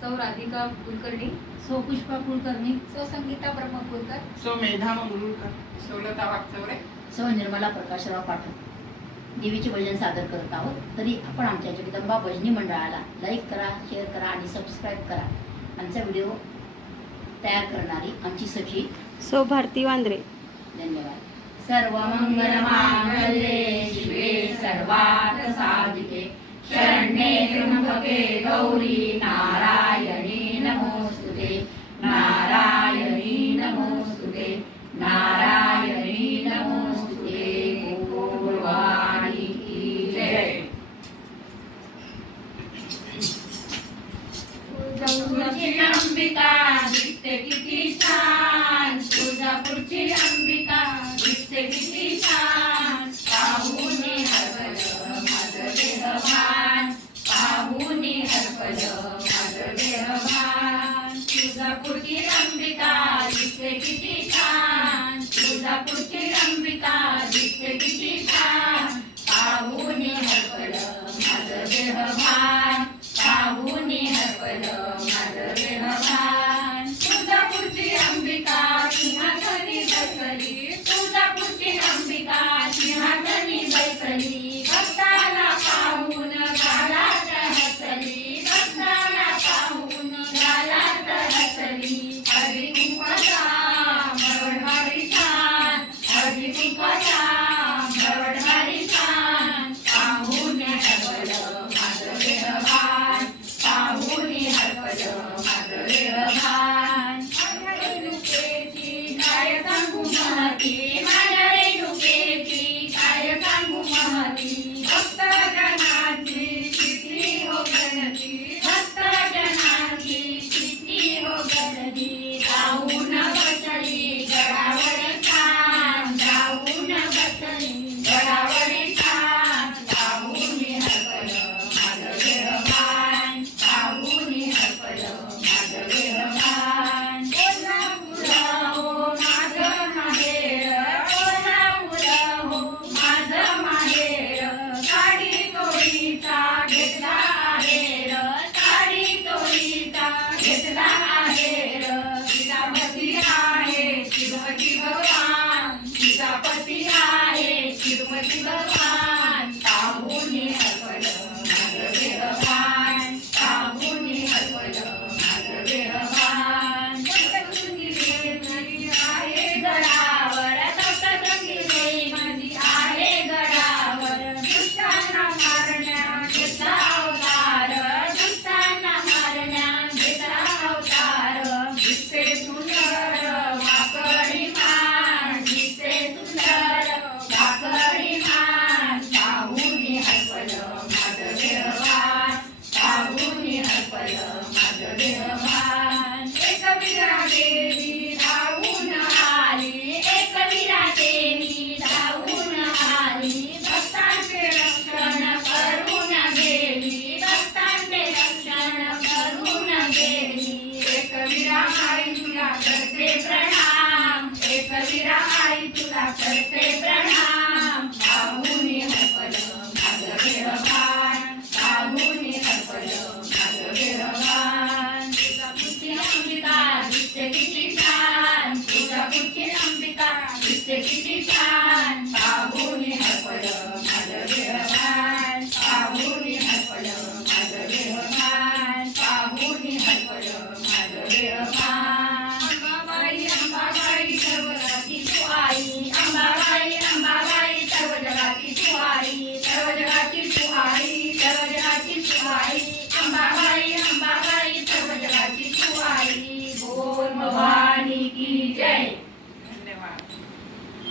सौ राधिका कुलकर्णी सौ पुष्पा कुलकर्णी सौ संगीता ब्रह्मकुलकर सौ मेधा मंगरुळकर सौ लता वागचौरे सौ निर्मला प्रकाशराव पाठक. देवीचे भजन सादर करत आहोत तरी आपण आमच्या जगदंबा भजनी मंडळाला लाईक करा शेअर करा आणि सबस्क्राईब करा. आमचा व्हिडिओ तयार करणारी आमची सखी सो भारती वांद्रे. धन्यवाद. सर्व मंगल शिवे सर्वा त्र्यम्बके गौरी नारायण। Una pulquera